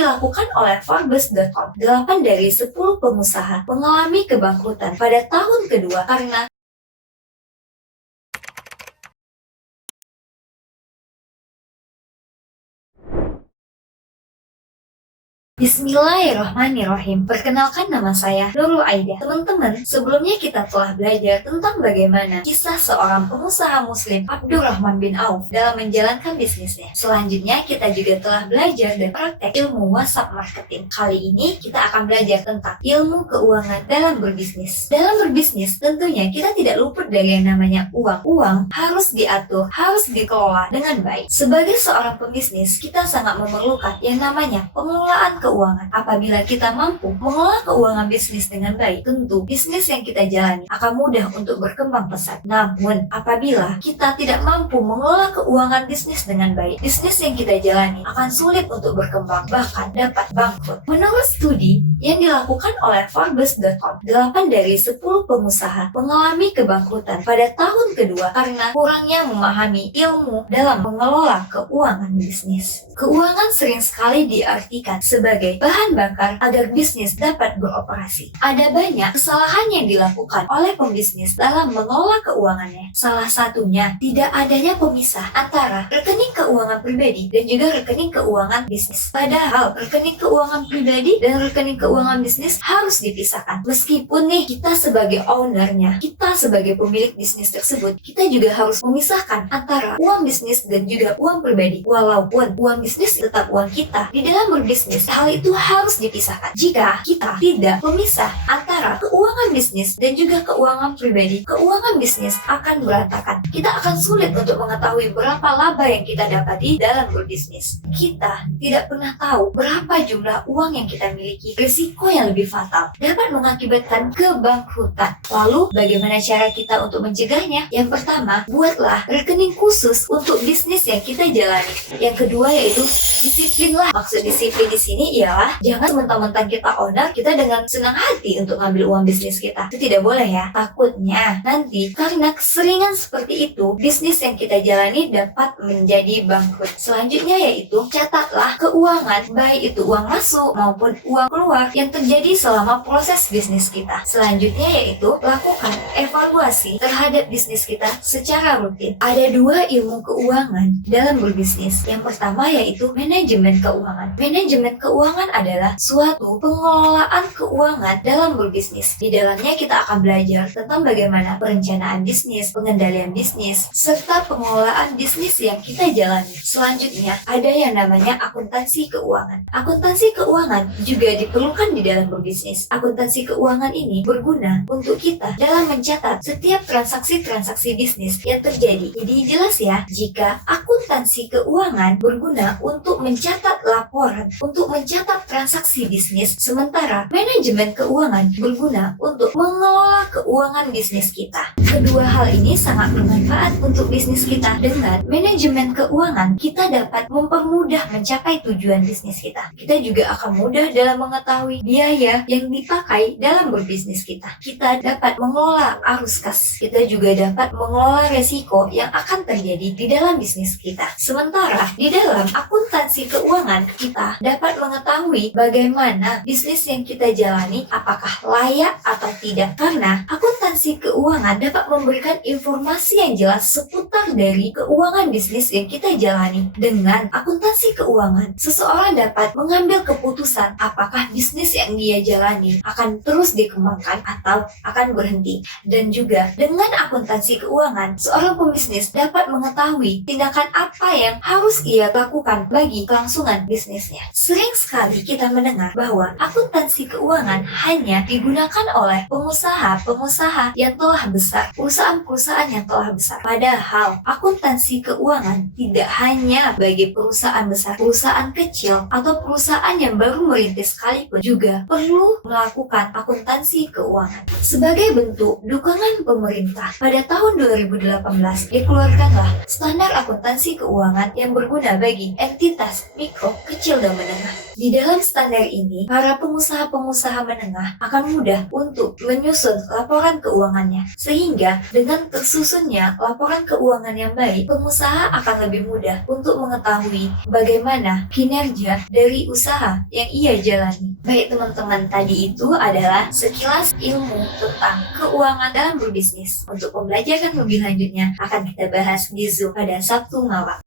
dilakukan oleh Forbes.com. 8 dari 10 pengusaha mengalami kebangkrutan pada tahun kedua karena Bismillahirrahmanirrahim. Perkenalkan, nama saya Nurul Aida. Teman-teman, sebelumnya kita telah belajar tentang bagaimana kisah seorang pengusaha muslim Abdurrahman bin Auf dalam menjalankan bisnisnya. Selanjutnya kita juga telah belajar dan praktek ilmu WhatsApp marketing. Kali ini kita akan belajar tentang ilmu keuangan dalam berbisnis. Dalam berbisnis tentunya kita tidak luput dari yang namanya uang. Uang harus diatur, harus dikelola dengan baik. Sebagai seorang pembisnis, kita sangat memerlukan yang namanya pengelolaan keuangan. Apabila kita mampu mengelola keuangan bisnis dengan baik, tentu bisnis yang kita jalani akan mudah untuk berkembang pesat. Namun, apabila kita tidak mampu mengelola keuangan bisnis dengan baik, bisnis yang kita jalani akan sulit untuk berkembang, bahkan dapat bangkrut. Menurut studi yang dilakukan oleh Forbes.com, 8 dari 10 pengusaha mengalami kebangkrutan pada tahun kedua karena kurangnya memahami ilmu dalam mengelola keuangan bisnis. Keuangan sering sekali diartikan sebagai bahan bakar agar bisnis dapat beroperasi. Ada banyak kesalahan yang dilakukan oleh pembisnis dalam mengelola keuangannya. Salah satunya, tidak adanya pemisah antara rekening keuangan pribadi dan juga rekening keuangan bisnis. Padahal, rekening keuangan pribadi dan rekening keuangan bisnis harus dipisahkan. Meskipun nih, kita sebagai ownernya, kita sebagai pemilik bisnis tersebut, kita juga harus memisahkan antara uang bisnis dan juga uang pribadi. Walaupun uang bisnis tetap uang kita, di dalam berbisnis, hal itu harus dipisahkan. Jika kita tidak memisah antara keuangan bisnis dan juga keuangan pribadi, keuangan bisnis akan berantakan. Kita akan sulit untuk mengetahui berapa laba yang kita dapati dalam berbisnis. Kita tidak pernah tahu berapa jumlah uang yang kita miliki. Risiko yang lebih fatal dapat mengakibatkan kebangkrutan. Lalu, bagaimana cara kita untuk mencegahnya? Yang pertama, buatlah rekening khusus untuk bisnis yang kita jalani. Yang kedua yaitu disiplinlah. Maksud disiplin di sini ialah jangan mentang-mentang kita owner, kita dengan senang hati untuk ngambil uang bisnis kita. Itu tidak boleh ya. Takutnya nanti karena keseringan seperti itu, bisnis yang kita jalani dapat menjadi bangkrut. Selanjutnya yaitu catatlah keuangan, baik itu uang masuk maupun uang keluar yang terjadi selama proses bisnis kita. Selanjutnya yaitu lakukan evaluasi terhadap bisnis kita secara rutin. Ada 2 ilmu keuangan dalam berbisnis. Yang pertama yaitu manajemen keuangan. Manajemen keuangan adalah suatu pengelolaan keuangan dalam berbisnis. Di dalamnya kita akan belajar tentang bagaimana perencanaan bisnis, pengendalian bisnis, serta pengelolaan bisnis yang kita jalani. Selanjutnya, ada yang namanya akuntansi keuangan. Akuntansi keuangan juga diperlukan di dalam berbisnis. Akuntansi keuangan ini berguna untuk kita dalam mencatat setiap transaksi-transaksi bisnis yang terjadi. Jadi jelas ya, jika akuntansi keuangan berguna untuk mencatat laporan, untuk mencatat transaksi bisnis, sementara manajemen keuangan berguna untuk mengelola keuangan bisnis kita. Kedua hal ini sangat bermanfaat untuk bisnis kita. Dengan manajemen keuangan, kita dapat mempermudah mencapai tujuan bisnis kita. Kita juga akan mudah dalam mengetahui biaya yang dipakai dalam berbisnis kita. Kita dapat mengelola arus kas. Kita juga dapat mengelola resiko yang akan terjadi di dalam bisnis kita. Sementara di dalam akuntansi keuangan, kita dapat mengetahui bagaimana bisnis yang kita jalani apakah layak atau tidak. Karena akuntansi keuangan dapat memberikan informasi yang jelas seputar dari keuangan bisnis yang kita jalani. Dengan akuntansi keuangan, seseorang dapat mengambil keputusan apakah bisnis yang dia jalani akan terus dikembangkan atau akan berhenti. Dan juga dengan akuntansi keuangan, seorang pembisnis dapat mengetahui tindakan apa yang harus ia lakukan bagi kelangsungan bisnisnya. Sering sekali kita mendengar bahwa akuntansi keuangan hanya digunakan oleh pengusaha-pengusaha yang telah besar, perusahaan-perusahaan yang telah besar. Padahal akuntansi keuangan tidak hanya bagi perusahaan besar, perusahaan kecil atau perusahaan yang baru merintis sekalipun juga perlu melakukan akuntansi keuangan. Sebagai bentuk dukungan pemerintah, pada tahun 2018 dikeluarkanlah standar akuntansi keuangan yang berguna bagi entitas mikro, kecil dan menengah. Di dalam standar ini, para pengusaha-pengusaha menengah akan mudah untuk menyusun laporan keuangannya. Sehingga dengan tersusunnya laporan keuangan yang baik, pengusaha akan lebih mudah untuk mengetahui bagaimana kinerja dari usaha yang ia jalani. Baik teman-teman, tadi itu adalah sekilas ilmu tentang keuangan dalam berbisnis. Untuk pembelajaran lebih lanjutnya akan kita bahas di Zoom pada Sabtu malam.